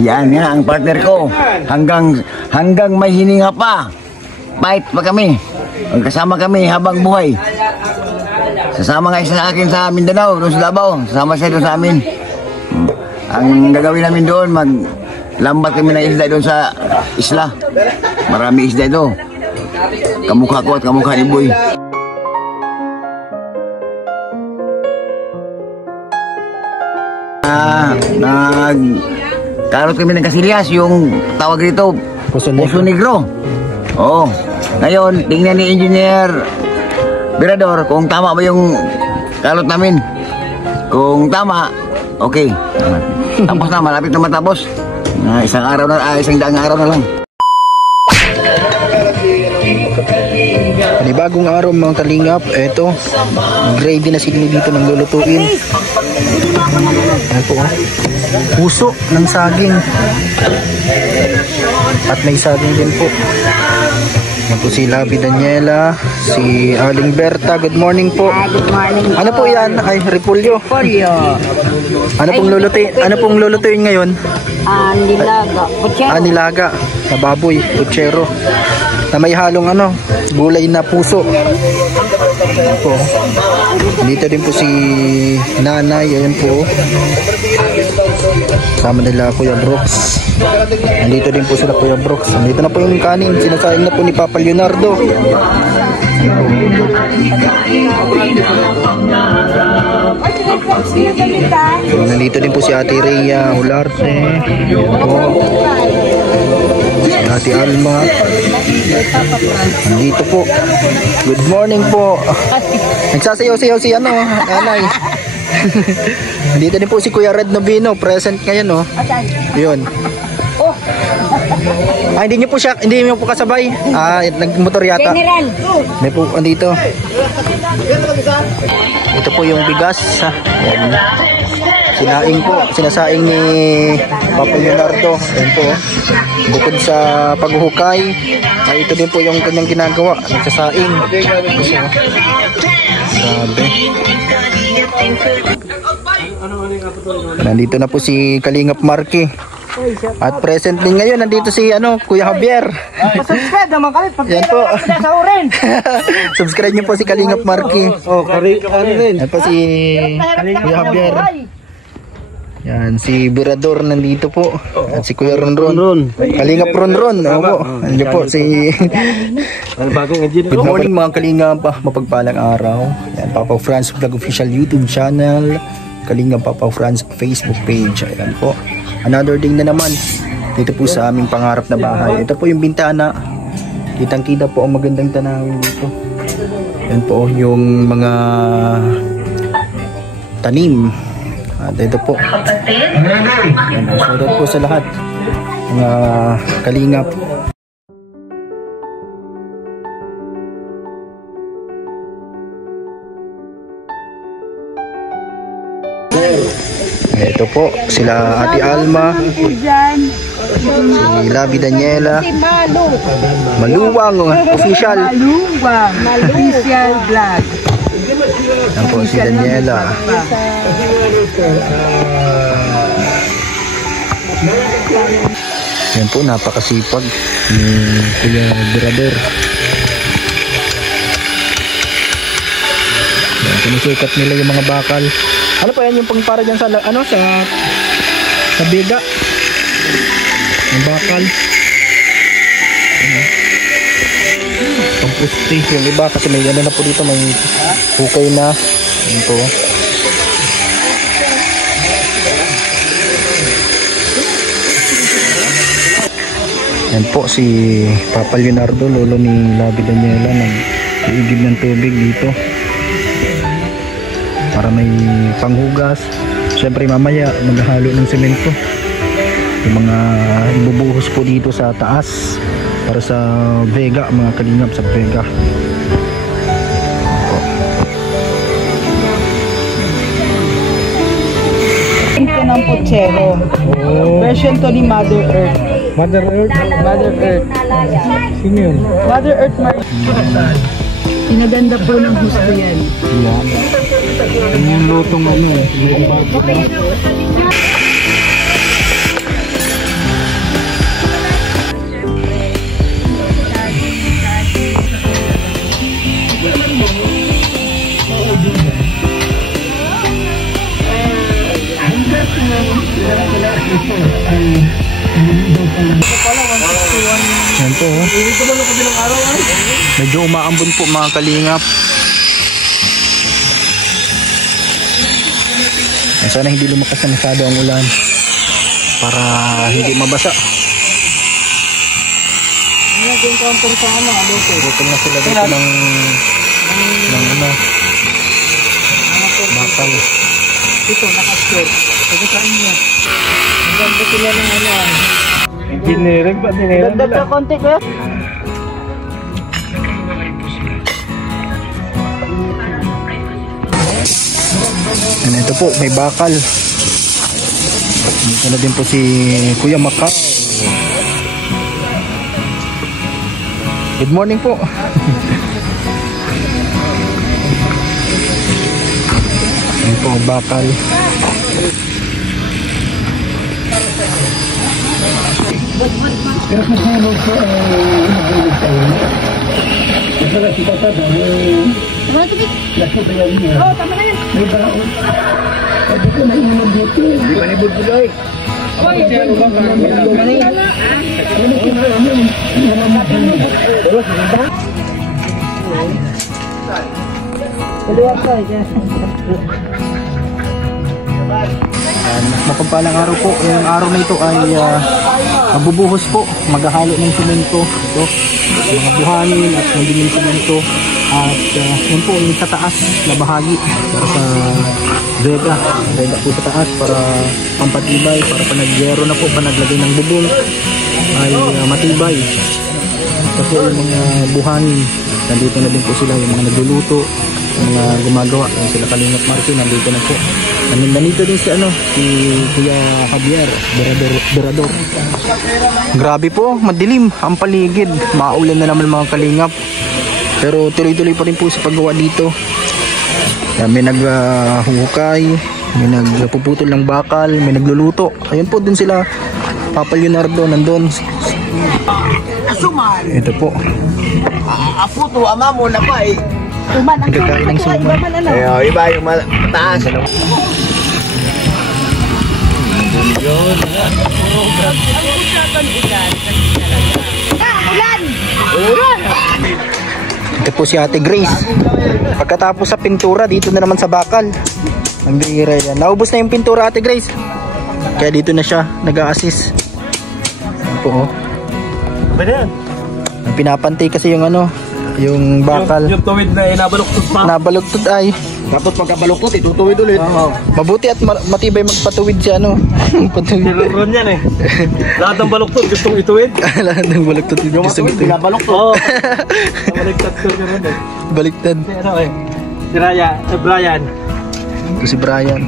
Yan nga ang partner ko. Hanggang may hininga pa. Fight pa kami. Kasama kami habang buhay. Sasama nga isa sa akin sa Mindanao, doon sa Davao. Sasama siya doon sa amin. Ang gagawin namin doon, maglambat kami ng isda doon sa isla. Marami isda ito. Kamukha ko at kamukha ni Boy. Nagkarot kami ng kasilyas, yung tawag dito, Puso Negro. Oo. Ngayon, tingnan ni Engineer Birador kung tama ba yung kalot namin. Kung tama, okay. Tapos na, malapit na matapos. Isang daang araw na lang. Bagong araw mga kalingap. Eto, ready na sila dito ng lulutuin. Ayan po, puso ng saging. At may saging din po. Ayan po si Labi Daniela, si Aling Berta. Good morning po. Good morning po. Ano po yan? Ay, repolyo. Repolyo. Ano pong lulutuin ngayon? Nilaga. Puchero. Nilaga. Na baboy. Puchero. Na may halong gulay na puso. Ayan po. Dito din po si Nanay. Ayan po. Sama nila Kuya Brooks. Nandito din po sila Kuya Brooks. Nandito na po yung kanin. Sinasain na po ni Papa Leonardo. Nandito din po si Ate Rhea Hularte. Ayan po. Si Ate Alma. Nandito po. Good morning po. Nagsasayaw-sayaw si Nanay. Nandito din po si Kuya Red Novino. Present ngayon Yun. Hindi niyo po kasabay. Nagmotor yata. May po andito. Ito po yung bigas. Ayan. Sinaing po, sinasaing ni Papa Leonardo. Ayan po. Bukod sa paghuhukay, ito din po yung kanyang ginagawa, nagsasaing. Grabe. Nandito na po si Kalingap Marky. At present din ngayon, nandito si Kuya Javier. Subscribe naman kami pag yan po. pinasaurin. Subscribe niyo po si Kalingap Marky. Yan po si Kuya Javier. Yan, si Birador nandito po. At si Kuya Ronron. Kalingap Ronron. Ano po si Good morning mga Kalingap. Mapagpalang araw. Yan, Papa Franz Vlog Official YouTube channel. Kalingap Papa Franz Facebook page. Ayan po. Another day na naman dito po sa aming pangarap na bahay. Ito po yung bintana. Kitang-kita po ang magandang tanawin dito. Yan po yung mga tanim. At ito po. Yan, shoutout po sa lahat mga Kalingap. Ito po, sila Ate Alma, si Labi Daniela, Maluwang Official Vlog. Yan po si Daniela. Yan po, napakasipag ni Kuya Birador. Yan, sinusukat nila yung mga bakal. Ano pa yan yung pangpara dyan sa sa biga? Yung bakal. Pangpusti. Yung iba kasi may na po dito, may hukay na. Yan po. Yan po si Papa Leonardo, lolo ni Labi Daniela, nag-iigib ng tubig dito para may panghugas. Siyempre mamaya maghahalo ng semento, yung mga ibubuhos po dito sa taas para sa Vega, mga Kalingap sa Vega. Ito ng puchero. Version to ni Mother Earth. Mother Earth? Mother Earth. Sino yun? Mother Earth Pinaganda po ng gusto yan. Yan. Yung lutong Yan po. Medyo umaambon po mga kalingap. Sana hindi lumakas na masyado ang ulan para hindi mabasa. Bukod na sila dito ng bakal. Ito, naka-skirt. Pagkakaan niya. Ang ganda sila ng ano. Dinireg ba? Dinireg Ganda ka konti ko. And ito po, may bakal. Dito na din po si Kuya Macau. Good morning po. Ayan po, bakal. Oh, tama na yan. Di ba ni Budbudoy? Mapagpalang araw po. Yung araw na ito ay mabubuhos po. Maghahalo ng simento. Ito, mga buhangin at magiging simento. At yun po yung sa taas na bahagi para sa vega po sa taas para pampatibay, para panagyero na po, panaglagay ng bubong ay matibay. Kasi yung mga buhangin nandito na din po sila, yung mga nagluluto, yung mga gumagawa, yung sila Kalingap Marky nandito na po. Nandito din si si Kuya Javier Berador. Grabe po, madilim ang paligid, maulan na naman mga Kalingap. Pero tuloy-tuloy pa rin po sa paggawa dito. May naghukay, may nagpuputol ng bakal, may nagluluto. Ayun po din sila, Papa Leonardo nandun. Asuman! Ito po. Aputo, ama mo na pa eh. Tuman, ang Nagkakain ng tuman. suman. Iba man ano. Iba yung mataas. Ito po si Ate Grace. Pagkatapos sa pintura, dito na naman sa bakal. Ang bihira yan. Naubos na yung pintura, Ate Grace. Kaya dito na siya nag-a-assist. Ito po, oh. Pwede yan. Pinapantay kasi yung yung bakal. Yung tuwid na inabaluktot pa. Nabaluktot ay. Tapos pagkabaluktot, itutuwid ulit. Mabuti at matibay magpatuwid siya Patuwid. Nilaron yan eh. Lahat ng baluktot gustong ituwid. Lahat ng baluktot Yung gusto matuwid, ito. binabaluktot. Oo. Baliktad ko na rin eh. Baliktad. Si ano eh. Si Brian. Ito si Brian.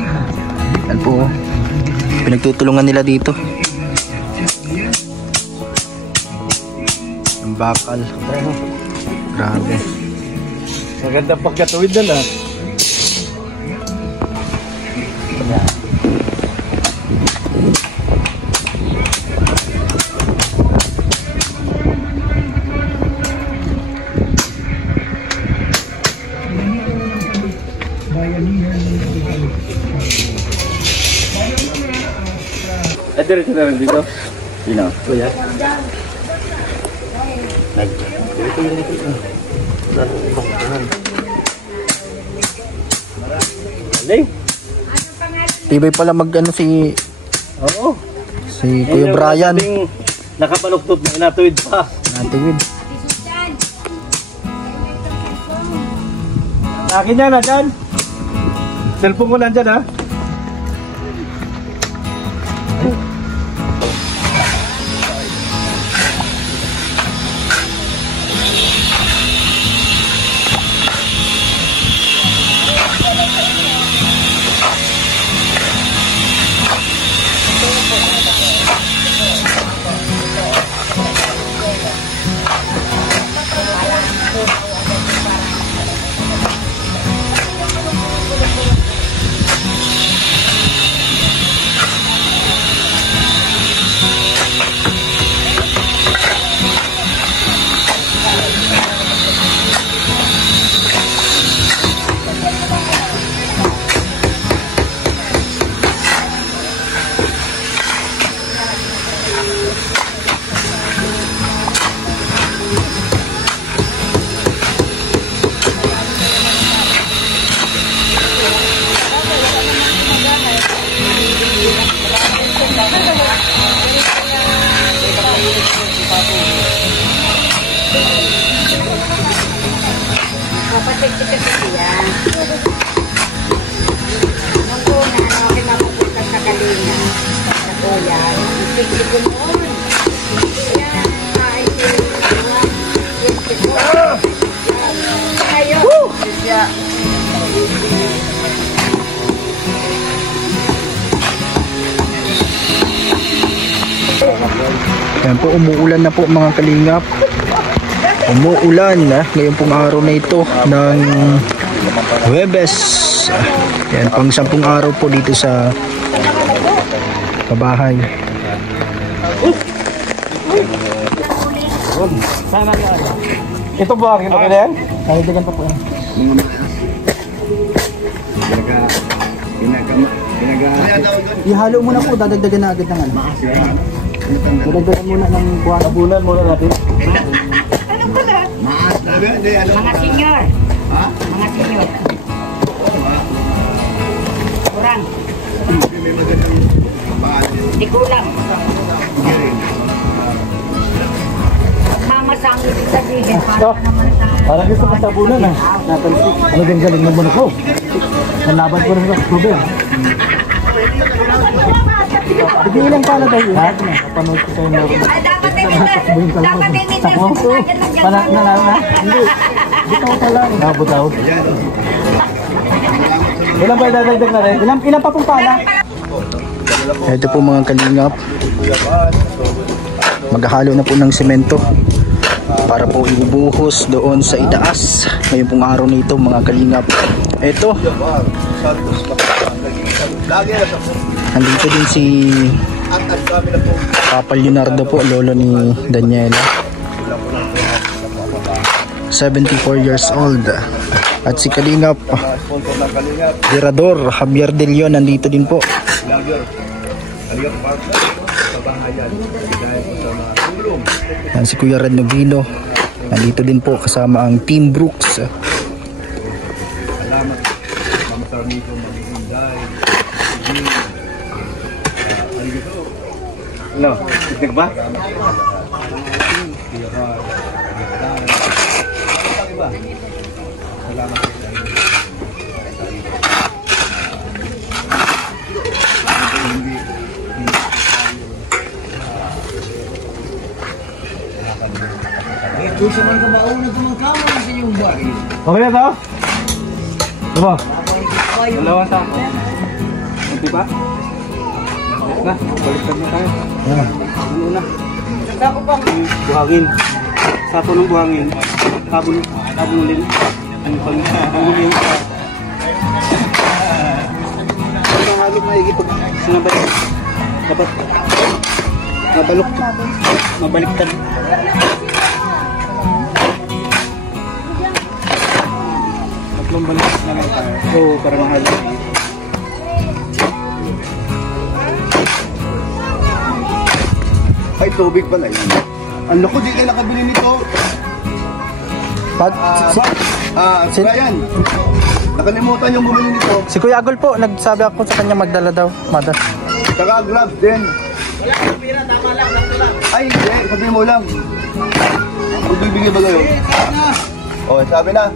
Yan po. Pinagtutulungan nila dito. Ang bakal. Grabe. Maganda pagkatuwid na lang. Diretso na rin dito. Sino? Kuya. Aling. Tibay pala si Oo. Kuya Brian. Nakabaluktot na inatuwid pa. Natuwid. Akin yan, dyan. Cellphone ko nandyan, ha? Pwede kasi yan. Nung una, ako mapupunta sa Kalinga. Sa Kuya. Pwede ko noon. Yan. Ayun. Yan po, umuulan na po mga kalingap. Umuulan ngayon pong araw na ito ng Huwebes. Yan, pang 10 araw po dito sa pabahay. Ito po ang okay na yan? Kaibigan pa po yan. Ihalo muna po, dadagdagan na agad ng ano. Dadagdagan muna ng buwan. Tabunan muna natin. Mga senior. Mga senior. Kurang. Hindi kulang. Mamasangin din sa digit. Parang gusto ko tabunan ah. Ano din galing naman ako? Nalaban ko rin sa club. Bigyan lang pala tayo. Panood ko kayo na rin. Dapat din dito. Na? Hindi. Bitaw pa lang. Bitaw. Ilan ba idadagdag na rin? Ilan pa pong pala? Ito po mga kalingap. Maghahalo na po ng semento para po ibubuhos doon sa itaas ngayon pong araw na ito mga kalingap. Ito, andito din si Papa Leonardo po, lolo ni Daniela, 74 years old. At si Kalingap Virador Javier De Leon nandito din po. Yan, si Kuya Red Novino nandito din po kasama ang Team Brooks. No, isig ba? Okay na to? Diba? Dalawang sako. Hindi ba? Na, baliktad na tayo. Ano na? Sako pang buhangin. Sako ng buhangin. Sabon ulit. Ang pangulim. Ang halong maigipag sinabay. Dapat mabalok. Mabaliktad. Tatlong baliktad na lang tayo. Oo, para mahalo. Ay, tubig pala yun. Ang loko, di kayo nakabili nito. Brian, nakalimutan yung bumili nito. Si Kuya Agol po, nagsabi ako sa kanya magdala daw, mother. Saka gloves din. Ay, hindi, sabi mo lang. Magbibigay ba kayo? Oh, sabi na.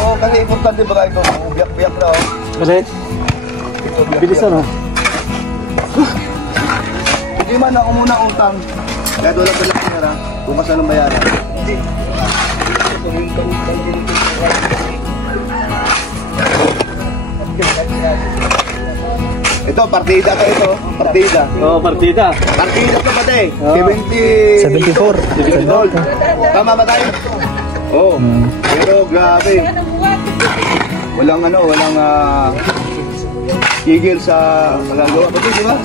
Oh, kasi importante ba kayo? Biyak-biyak na, oh. Kasi? Bilisan, oh. Hindi man ako muna utang. Kaya wala pa lang pera. Bukas na ng bayaran. Ito, partida ka ito. Partida. Oo, partida. Partida ka pati. 74. 70 Tama ba tayo? Oo. Pero grabe. Walang tigil sa magagawa. Pati, di ba?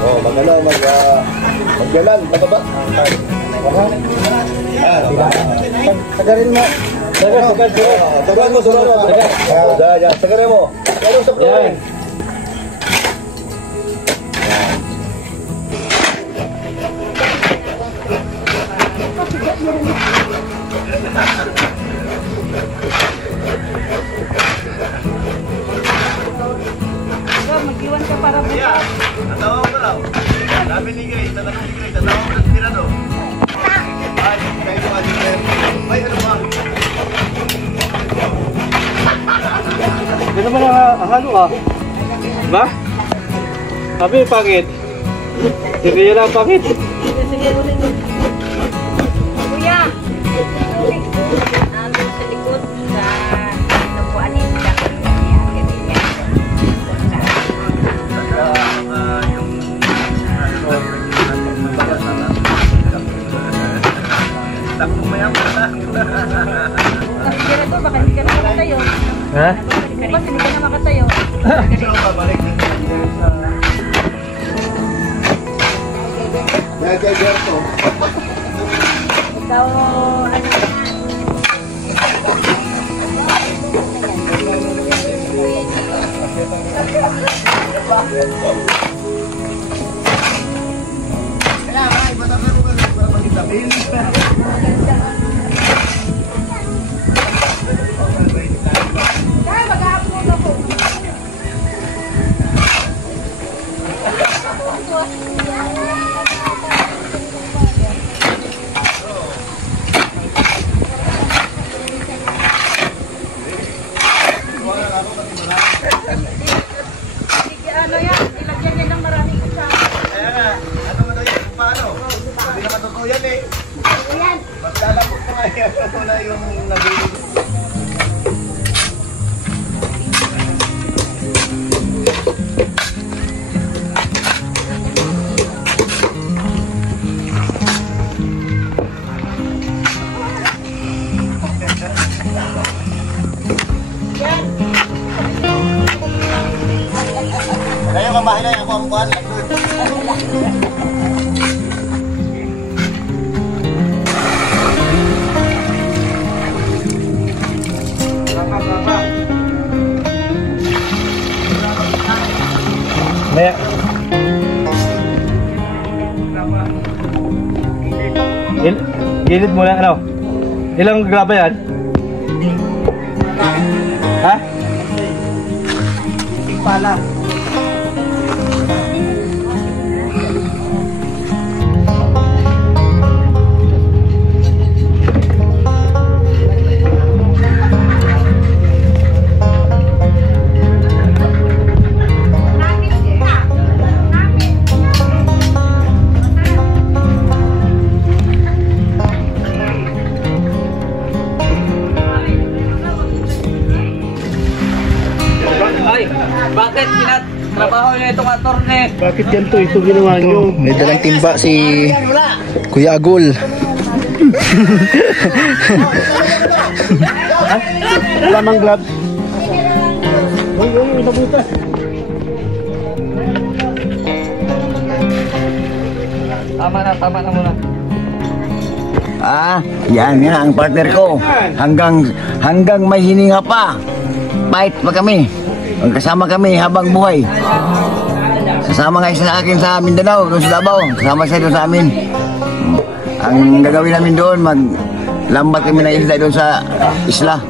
Oh, maggalan. Pagkaba? Tagarin mo. Sagarin mo. Sagarin mo. Sagarin sa program. Mag-iwan ka para bukas. Sabi ni Gray, tatanong ni Gray, tatawag mo na si Mirador. Ay, kayo Alister. May ano ba? Ano ba halo ah? Ba? Sabi, pangit. Sige yun ang pangit. Kuya! Nandun sa likod sa nabuan yung baka hindi ka na makatayo. Ha? Bukas hindi ka na makatayo. Ikaw, ano? Ano yan? Ilagyan niya ng maraming kasama. Kaya nga, ano mo daw yung paano? Hindi naman totoo yan eh. Ayan. Mas lalapot ko nga yan. Ano na yung nabilig. Kaya mamahay na yung ako ang buwan. Maya. Gilid mo lang ano? Ilang graba yan? Ha? Pala. Ay, bakit trabaho niyo itong attorney? Bakit ganito ito ginawa nyo? May dalang timba si Kuya Agol. Wala mang gloves. Tama na muna. Yan nga ang partner ko. Hanggang may hininga pa. Fight pa kami. Kasama kami habang buhay. Sasama nga isa sa akin sa Mindanao, doon sa Davao. Kasama siya doon sa amin. Ang gagawin namin doon, maglambat kami ng isda doon sa isla.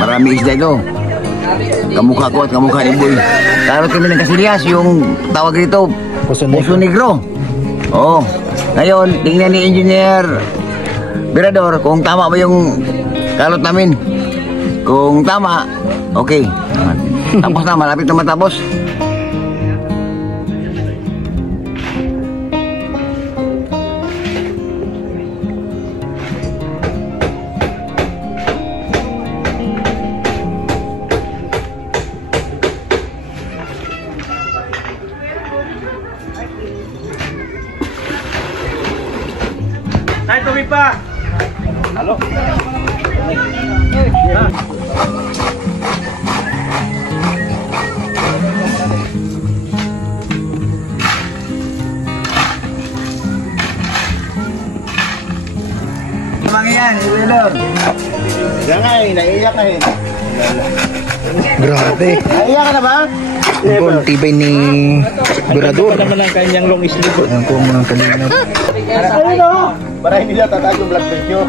Marami isda doon. Kamukha ko at kamukha ni Boy. Karot kami ng Casillas, yung tawag rito, Puso Negro. Oo. Ngayon, tingnan ni Engineer Mirador kung tama ba yung kalot namin. Kung tama, okay. Tapos na, malapit na matapos. Ay, tubig pa! Halo? Mga yan, Mirador. Yan nga eh, naiiyak ka eh. Grabe. Naiya ka na ba? Ang tibay ni Burador. naman ang kanyang long sleeve. Ayan po mga kalingap. Para hindi nila tataas yung blood pressure.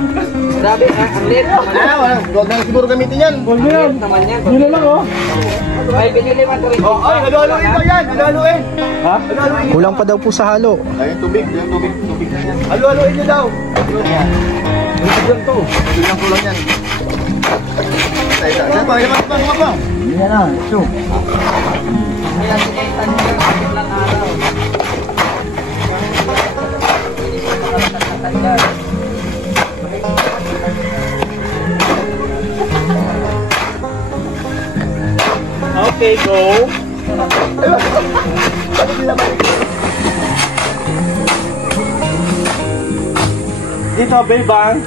Grabe ha, ang lit naman. Huwag na siguro gamitin yan. Huwag mo yan. Naman yan. Yun na lang oh. Ay, binili man ko rin. Ay, halo-haloin ko yan. Halo-haloin. Ha? Halo-haloin. Kulang pa daw po sa halo. Ayun, tubig. Halo-haloin nyo daw. Ito to. Kulang yan. Saan pa? Saan pa? Yan na. Ito. Kaya sinaitan mo yung ilang araw. Okay, go. Dito, Bebang.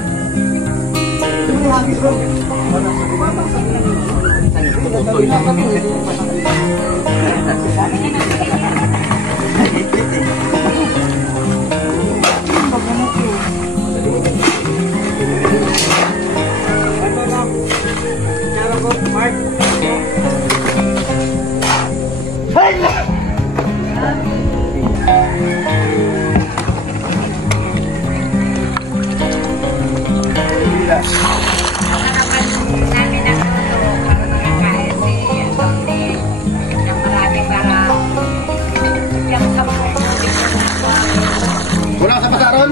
Wala sa pasaron?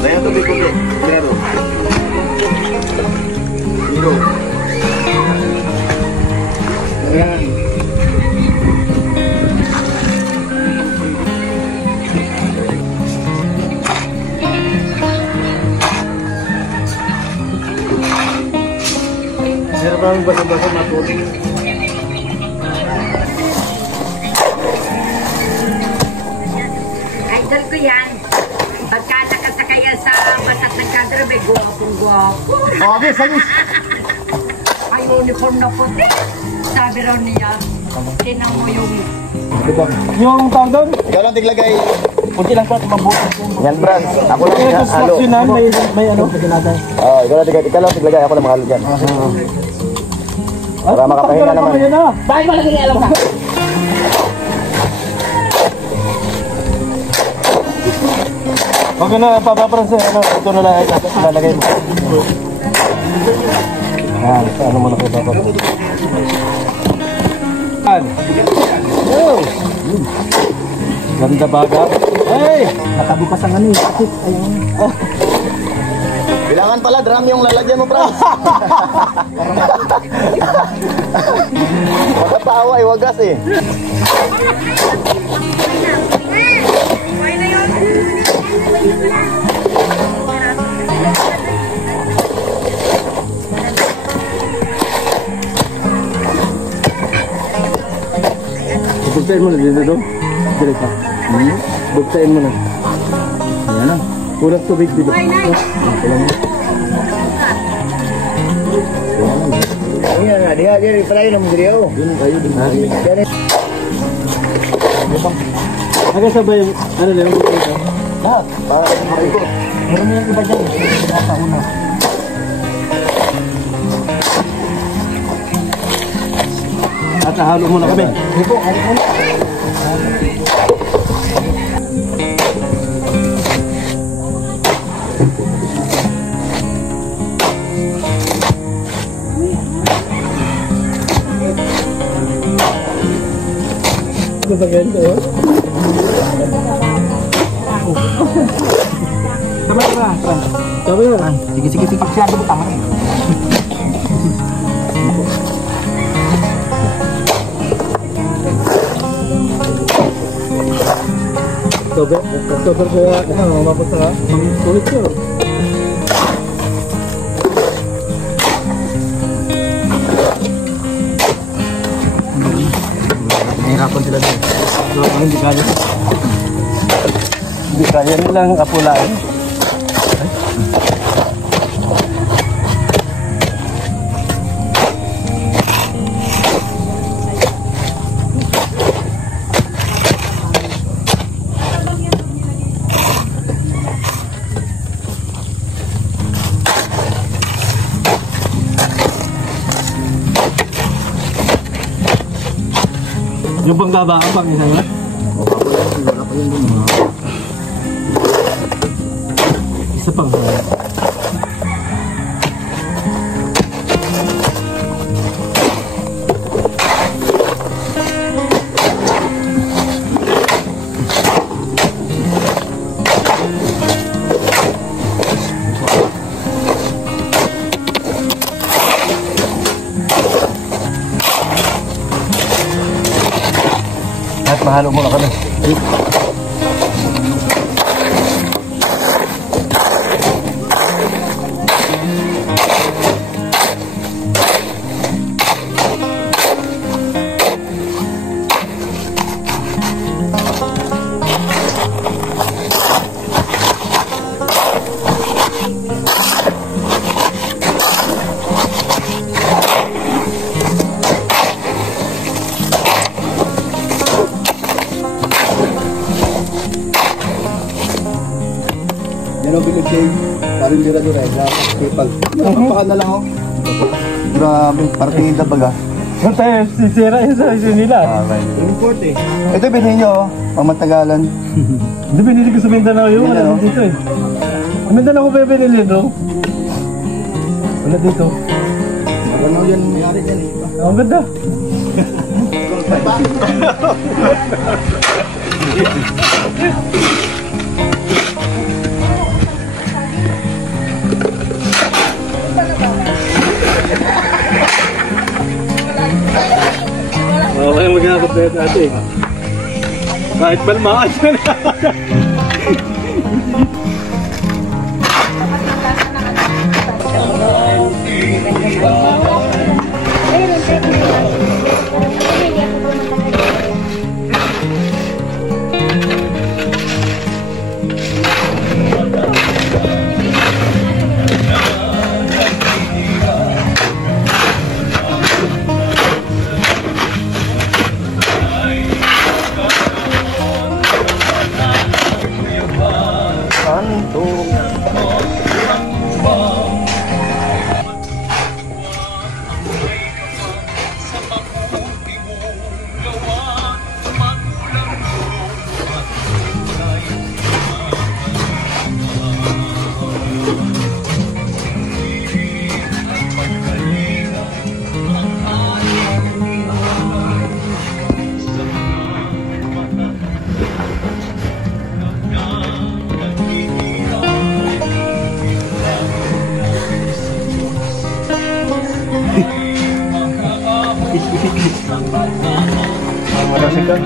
Ayan, tubig ko to. Tirado. Ito. Ayan. Meron bang basa-basa matulog? Idol ko yan. Pagka nakasakaya sa batat ng kadrabe, gwapong-gwapo. Okay, salis. May uniform na puti. Sabi raw niya, tinan mo yung Yung tawag doon? Ikaw lang tiglagay. Kunti lang pa, mabuti. Yan, Brad. Ako lang May halo. construction na, may ano? Ikaw lang tiglagay. Ako lang mahalo dyan. Para makapahinga naman. Bakit malaki alam ka? Huwag na papaparansin, ano, ito na lang ilalagay mo. Yan, ano mo na kayo papaparansin. Oh. Ganda baga. Hey! Nakabukas ang ano eh. Ayun. Oh. Bilangan pala, drum yung lalagyan mo, Brad. Magkapawa eh, wagas eh. Buksain mo na dito to. Direct ka. Buksain mo na. Ayan na. Kulang tubig dito. Kulang mo. Ayan nga, diha pala yun ang video. Yun kayo din. Hanggang sabay, ano lang yung ito? Lahat. Para marikot. Meron yung iba dyan. Nasa una. At halo muna kami. Ito, halo mo. Ito ba ganito yun? Sama ba? Sama yun. Sige. Masyado mo tama eh. October kaya, ano, mapot na sulit yun. Nahirapan sila din. So, hindi kaya. Hindi kaya nilang apulain. Yung pang baba ka pang isa nga? Wala pa yun. Isa pang. At mahalo mo na kami. Yan o, bilig kayo. Parang Mirador eh. Pag napapakan na lang o. Grabe, parang tingin na baga. Kung tayo sisira yung sa iso nila. Import eh. Ito bilhin nyo o, pamantagalan. Hindi binili ko sa Mindanao yun. Yan, Wala ano? dito eh. Sa Mindanao ko pa binili no? Wala dito. Ano yan, mayari yan eh. Ang ganda. Okay, magkakot na ito ate. Kahit palmaan siya na. Wala sikat.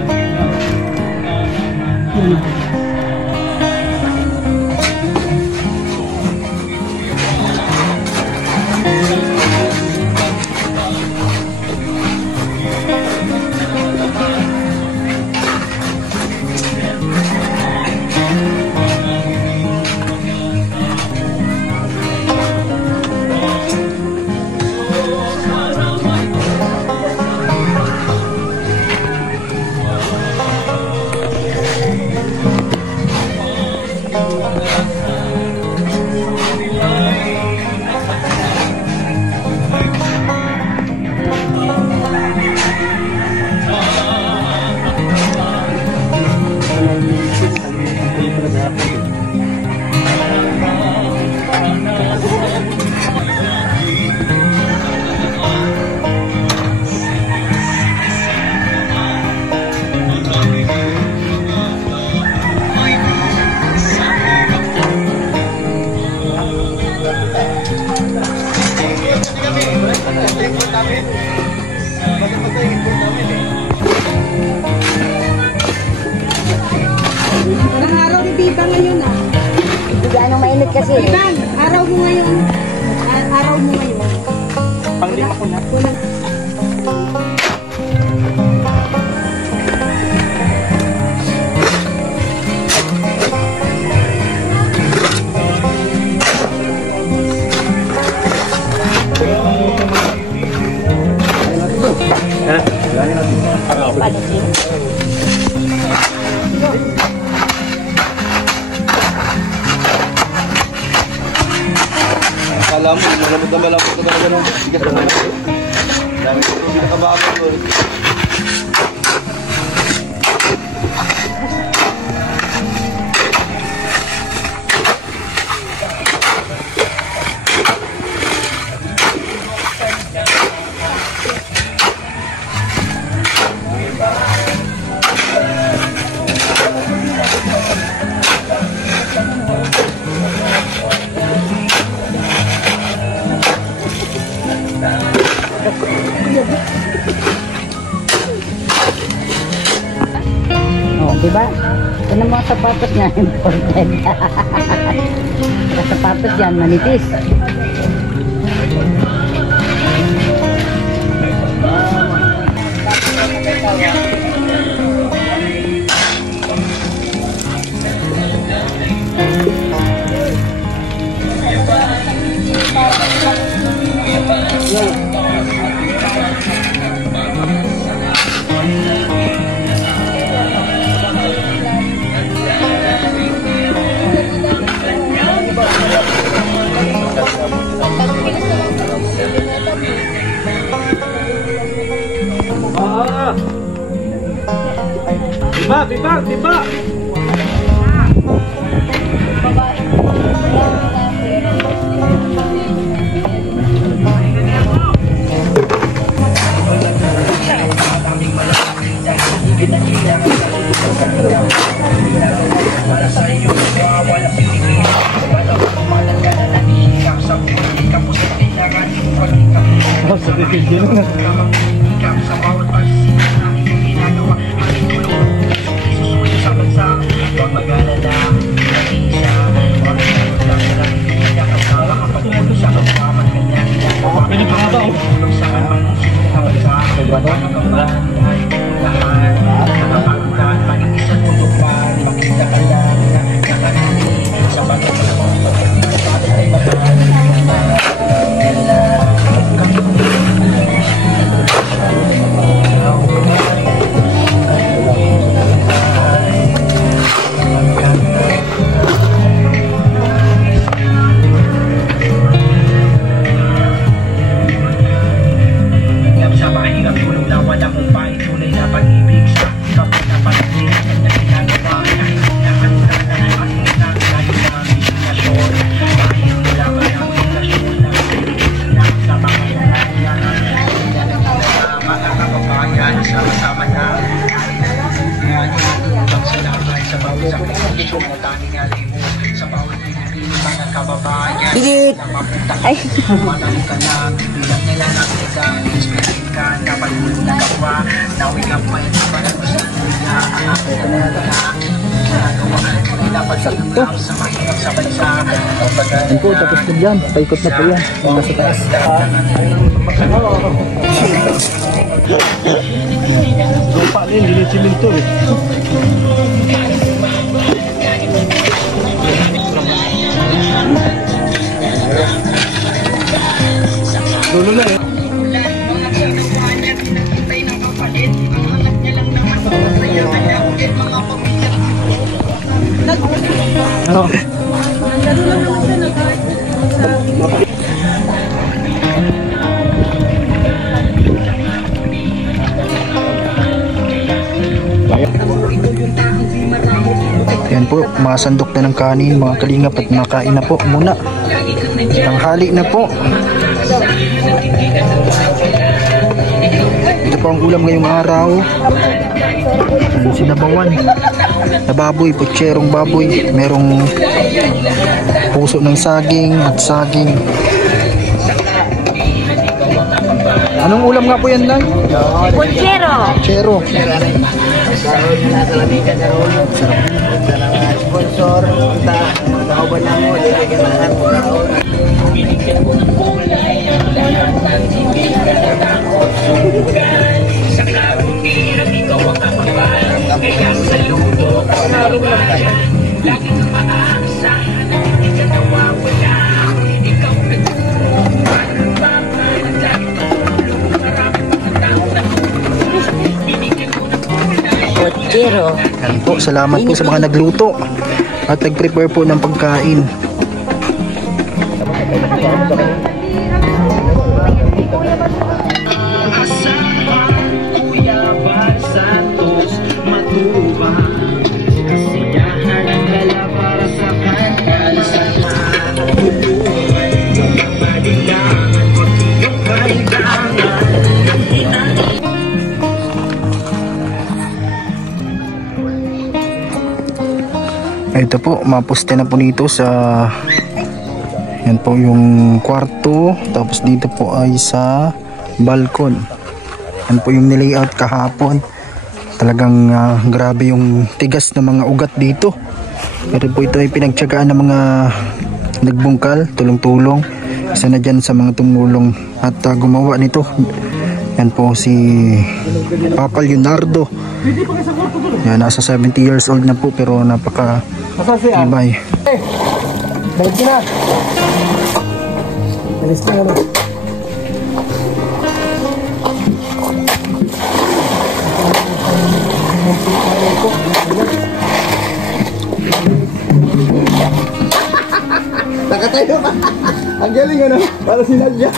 Parang araw ni Tita ngayon ah. Hindi ganong mainit kasi. Bang, araw mo ngayon. Araw mo ngayon. Panglima ko na. Akala mo, malamot na malapot na talaga nung bigas na naman. Dami ko ito, pinakabago doon. Oh, diba? Ito na mga sapatos niya, imported. Mga sapatos yan, manipis. Tiba. Digit! Ay! Yan po, tapos po dyan. Paikot na po yan. Mga sa taas. Lupa din, hindi siminto eh. Dulo na eh. Ano? Yan po, mga sandok na ng kanin, mga kalingap, at nakain na po muna. Tanghali na po. Ito po ang ulam ngayong araw. Sinabawan na baboy, putserong baboy. Merong puso ng saging at saging. Anong ulam nga po yan, Nay? Puchero! Puchero. Sponsor, punta, kauban na mo, kailangan mo raon. Puchero! Yan po, salamat po sa mga nagluto at nag-prepare po ng pagkain. Ito po, maposte na po nito sa Yan po yung kwarto. Tapos dito po ay sa balkon. Yan po yung nilayout kahapon. Talagang grabe yung tigas ng mga ugat dito. Pero po ito ay pinagtiyagaan ng mga nagbungkal, tulong-tulong. Isa na dyan sa mga tumulong at gumawa nito. Yan po si Papa Leonardo. Yan, nasa 70 years old na po pero napaka ibay. Balik na. Alis na mo. Nakatayo pa. Ang galing ano, para si Nadia.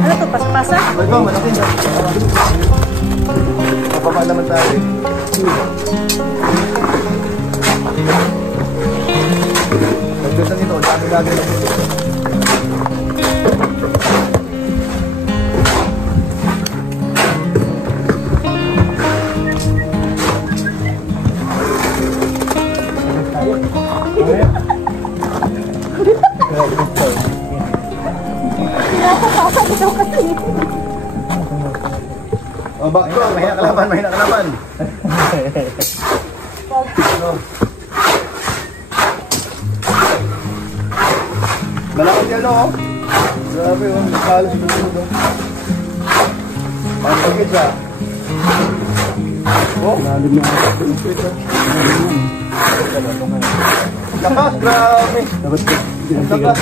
Ano to, pasa-pasa? Ito, malaking na. Mababa naman tayo. Pagdasan nito, dami lagi na dito. Oh, bakit ko? Mahina kalaban, mahina kalaban. Malaki yan, no? Grabe, oh. Nakalas yung mundo. Ang pagkit siya. Oh, lalim na. Lakas, grabe. Lakas.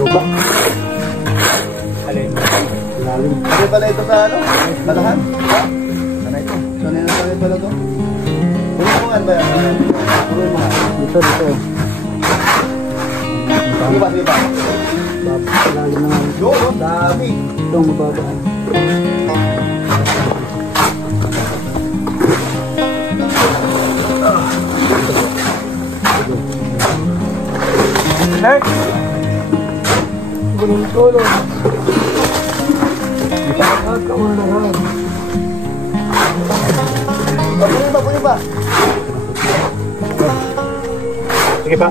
Lupa. Alin? Lalim. Ano pala ito sa ano? Talahan? Sana ito? Sana ito pala ito? Pulungan ba yan? Pulungan. Dito. Sige ba? Lalim na. Doon, dami. Itong mababaan. Hey! Tulong. Puli ba? Sige pa.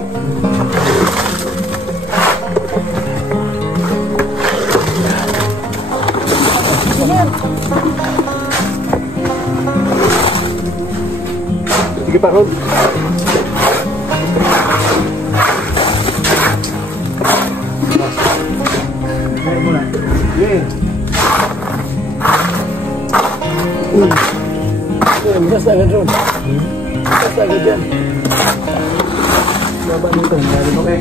Sige pa, Rod. Basta agad ron. Basta agad yan. Baba nito. Okay.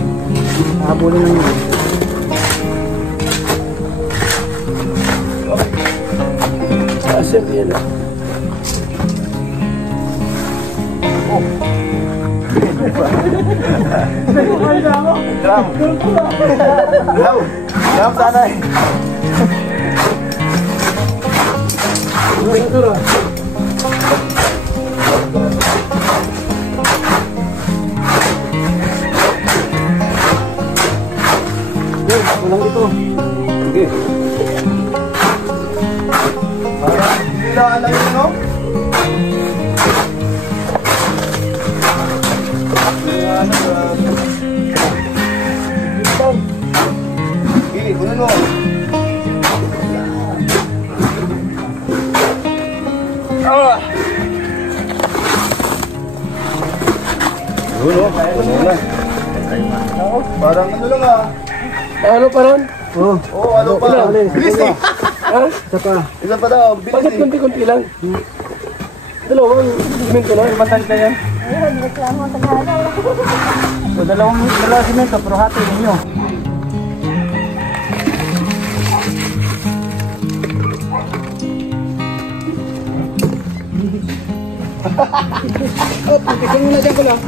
Nakabulin lang yun. Asya yan ah. Oh. Drum sana eh. Walang ito. Sige. Para Parang ano lang ah. Ano pa ron? Oo, ano pa? Bilis eh. Ha? Isa pa. Isa pa daw, bilis Bakit eh. kunti-kunti lang? Dalawang simento na. Matag na yan. So, dalawang simento, pero hati ninyo. Oh, pagkasin mo na dyan ko lang.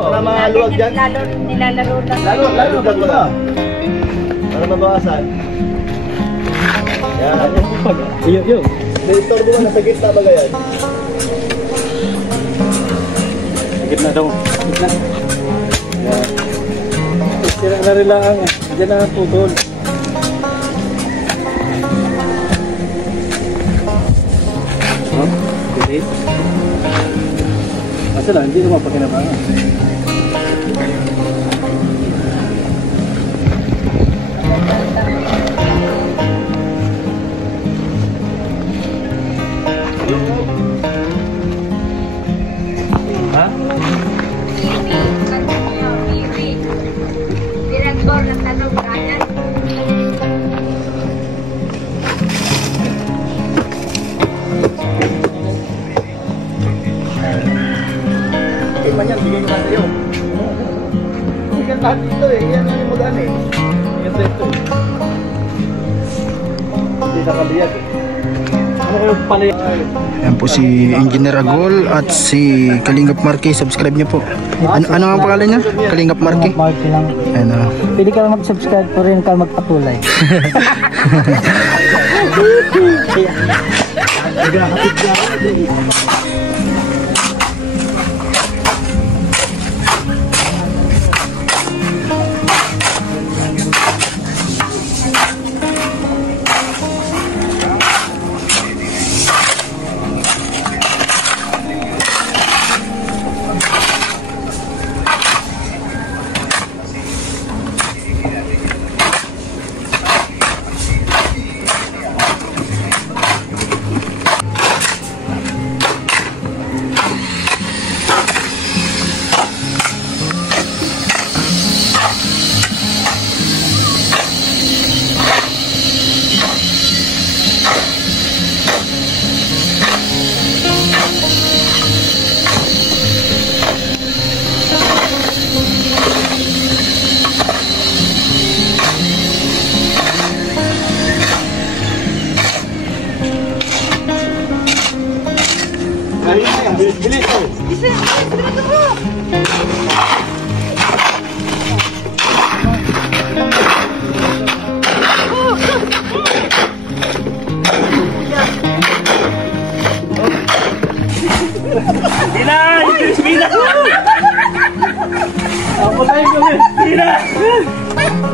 Para maluwag dyan. Nilalaro lang. Lalo dyan mo na. Para mabawasan. Yan. Yun. May istorbo ka nasa gitna ba ganyan? Gitna daw. Gitna. Yan. Sira na rin lang. Diyan na ang putol. Oh, okay. Asa lang, hindi naman pakinabangan. Ha? Direktor ng tanong kanan. Iba yan, bigay ko na sa'yo. Bigyan lahat dito eh. Yan yung magaan eh. Yan dito eh. Hindi nakabiyag eh. Ano kayo pala yun? Yan po si Engineer Agol at si Kalingap Marky. Subscribe niyo po. Ano ang pangalan niya? Kalingap Marky? Marky lang. Ano? Pwede ka lang mag-subscribe po rin ka magpatuloy.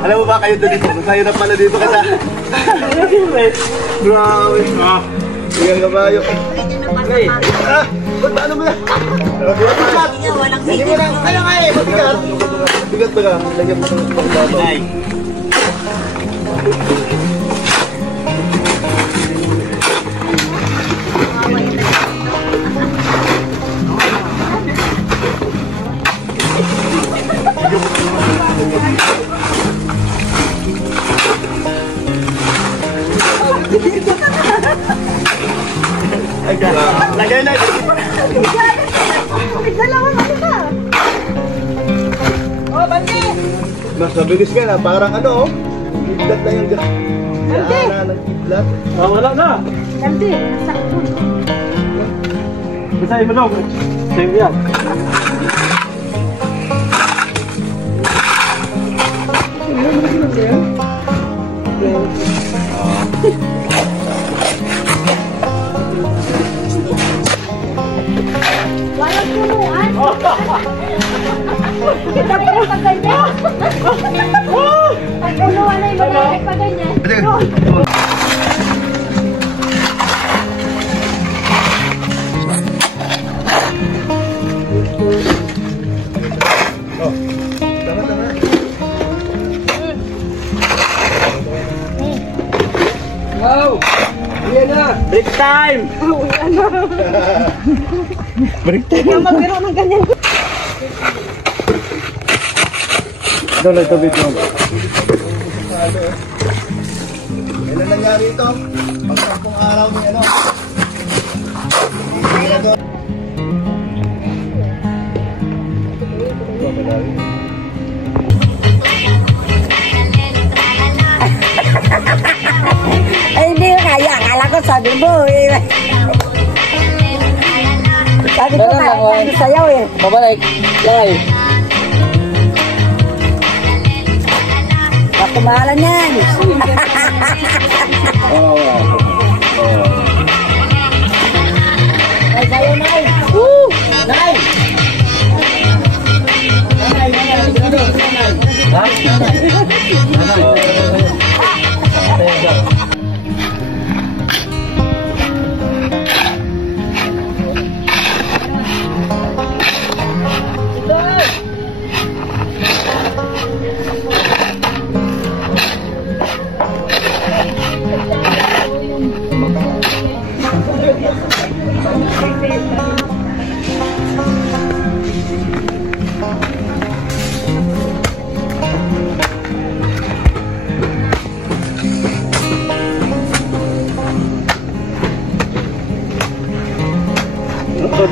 Alam mo ba kayo dito? Tayo na pala dito kasi. Grabe. Iyan kabayo. Paano mo yan? Hindi mo lang. Kaya nga eh. Mabigat. Bigat ba ka? Lagyan mo ng pagbabaw. Lagay na. Dalawang ano ka? Oh, bandi! Mas mabilis ka na. Parang ano oh. Kidlat na yung Bandi! kidlat. Wala na. Bandi! Sakto. Bisahin mo daw. Sa'yo yan. Walang punuan! Kita ko yung pagganyan. Pagkunuhan na yung malaki pagganyan. Break time! Break time! Kaya magbiro ng ganyan. Doon lang tubig mo. Kailan nangyari ito? Pagkampong araw ni ano? Ay, hindi ko kaya. Akala ko sabi mo eh. Sabi ko kaya sayaw eh. Babalik. Live. Ako mahalan yan. Ay, sayaw na eh. Woo! Nay!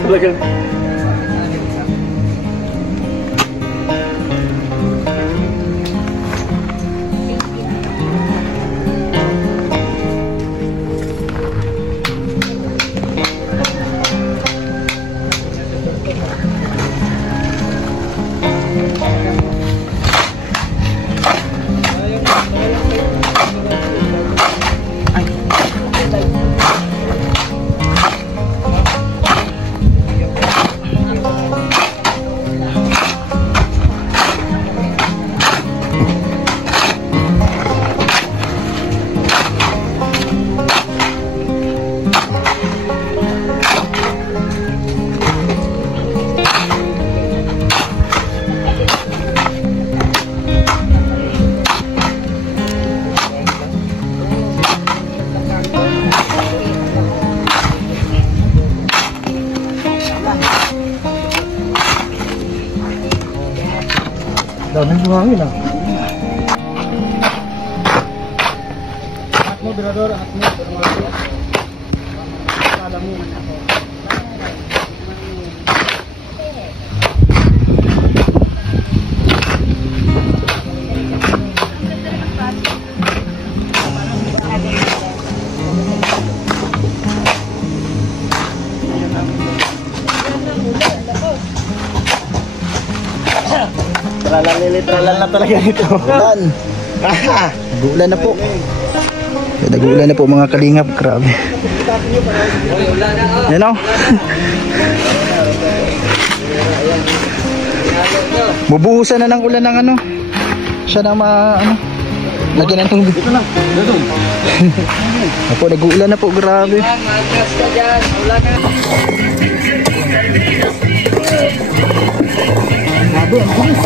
Talaga. Daming buhangin ah. At mo, Birador, at mo. Kala mo. Tralala na talaga ito. Ulan. Nag-uulan na po. Nag-uulan na po mga kalingap. Grabe. Yan o. Bubuhusan na ng ulan ng ano. Siya na lagyan ng tubig. Apo, nag-uulan na po. Grabe. Grabe, ang bilis.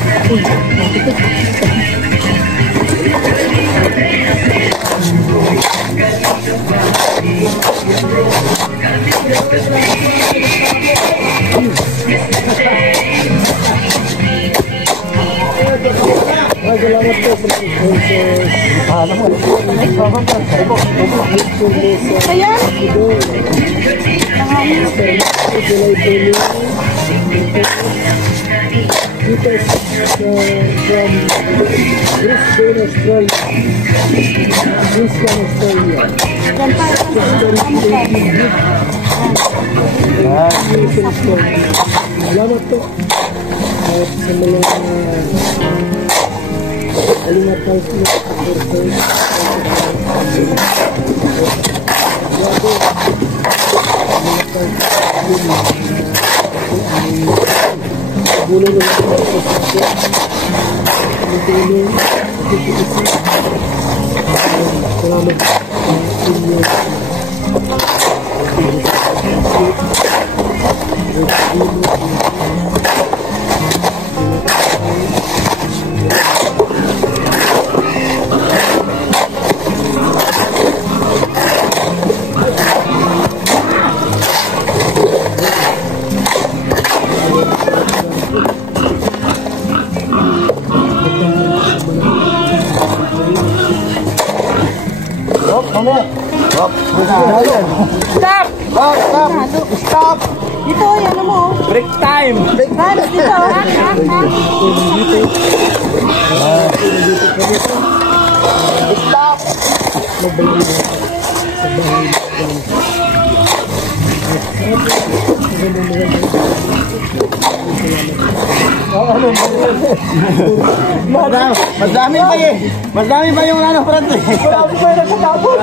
Salamat po sa mga Kalinga House na Stop! Dito, ano mo? Break time! Dito. Stop! Madami pa eh. Madami pa yung ano, friend. Marami pa yung nagtatapos.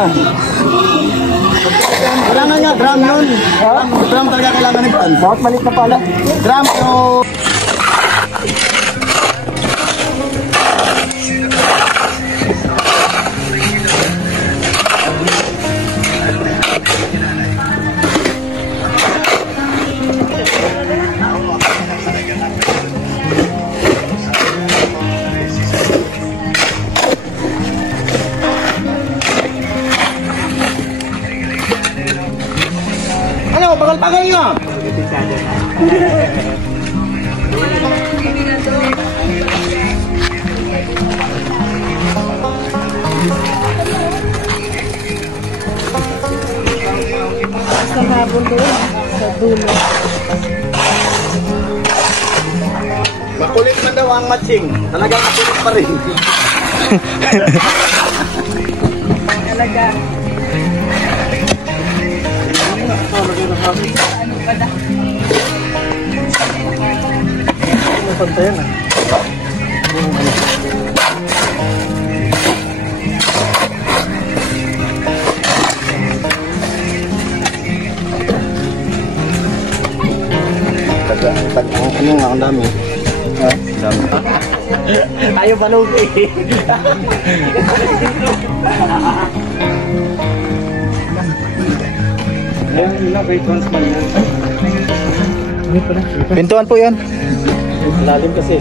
Kailangan nga, drum yun. Drum talaga kailangan ni Fran. Bakit malit na pala? Drum yung... Ano, bagal-bagal nyo. Sa habon doon. Sa dulo. Makulit man daw ang matching. Talagang makulit pa rin. Talaga. Ano nga, ang dami. Ayaw palugi. Pintuan po yan. Lalim kasi.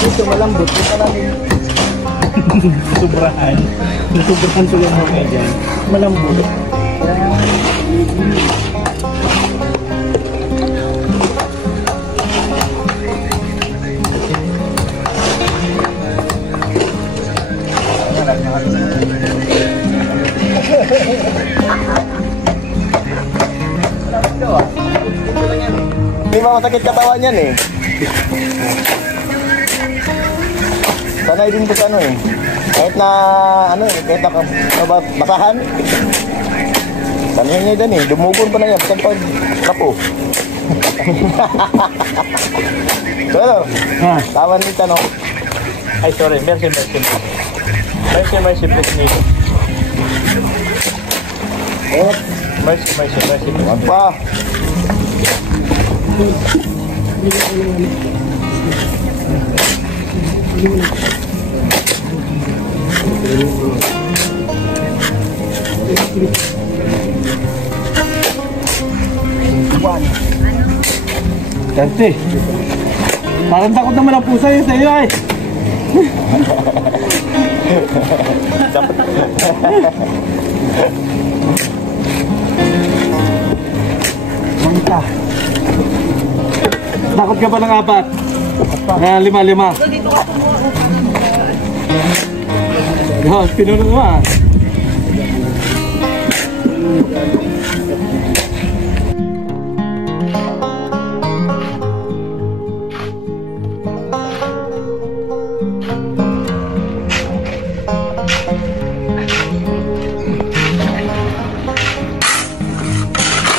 Ito malambot. Ito namin. Sobrahan. Sobrahan ko yung mga dyan. Malambot. May mga masakit katawan yan eh. Sanay din ko sa ano eh. Kahit na ano eh, kahit na basahan. Sanay niya din eh, dumugon pa na yan. Basan pag kapo. So ano, tawan din tanong. Ay, sorry. Mercy. Mercy, please. Mercy. Wag pa. Dante. Parang takot naman ang pusa yun sa iyo ay. Mangka. Takot ka ba ng apat? Lima. Yan, pinuno mo ah.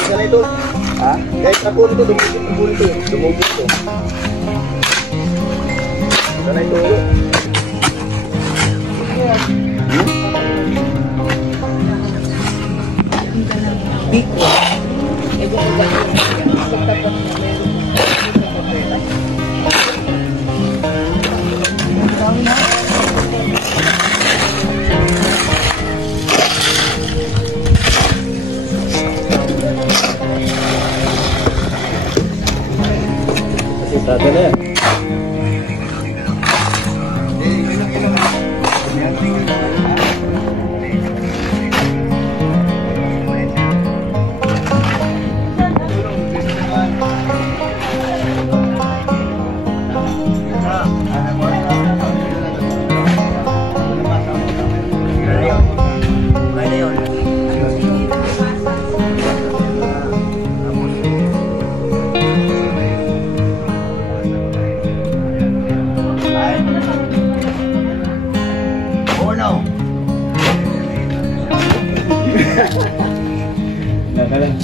Sana ito. Ha? Kahit nakulo ito, dumugin ito. Dumugin ito. Sana ito. Ito Tata na yan. Nakalang.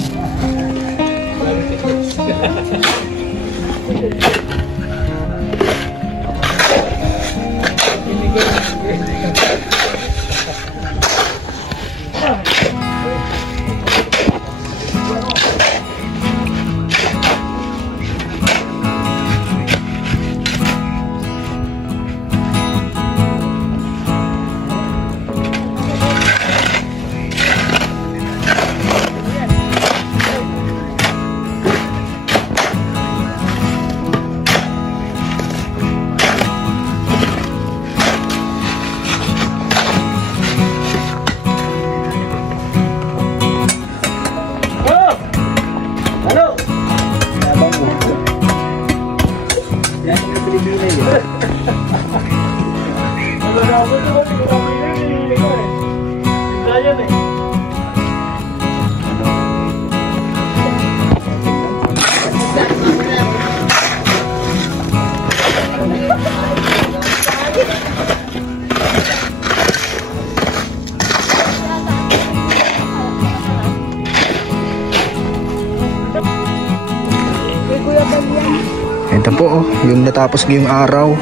Ito po, yung natapos ngayong araw.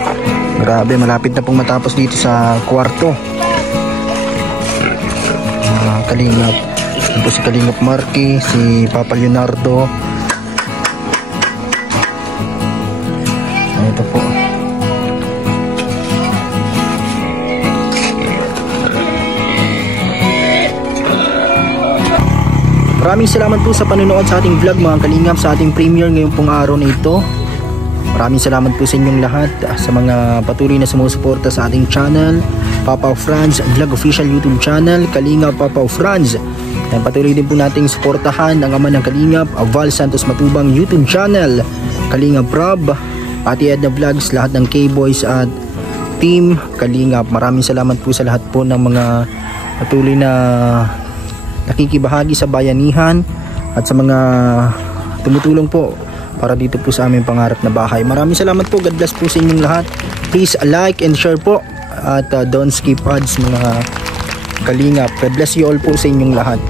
Grabe, malapit na pong matapos dito sa kwarto. Kalingap. Ito po si Kalingap Marky, si Papa Leonardo. Ito po. Maraming salamat po sa panonood sa ating vlog mga Kalingap, sa ating premiere ngayong pong araw na ito. Maraming salamat po sa inyong lahat, sa mga patuloy na sumusuporta sa ating channel, Papa Franz Vlog Official YouTube channel, Kalingap Papa Franz. At patuloy din po nating suportahan ang ama ng Kalingap, Val Santos Matubang YouTube channel, Kalingap Rob, Ate Edna Vlogs, lahat ng K-Boys at Team Kalingap. Maraming salamat po sa lahat po ng mga patuloy na nakikibahagi sa bayanihan at sa mga tumutulong po para dito po sa aming pangarap na bahay. Maraming salamat po. God bless po sa inyong lahat. Please like and share po at don't skip ads mga Kalingap. God bless you all po sa inyong lahat.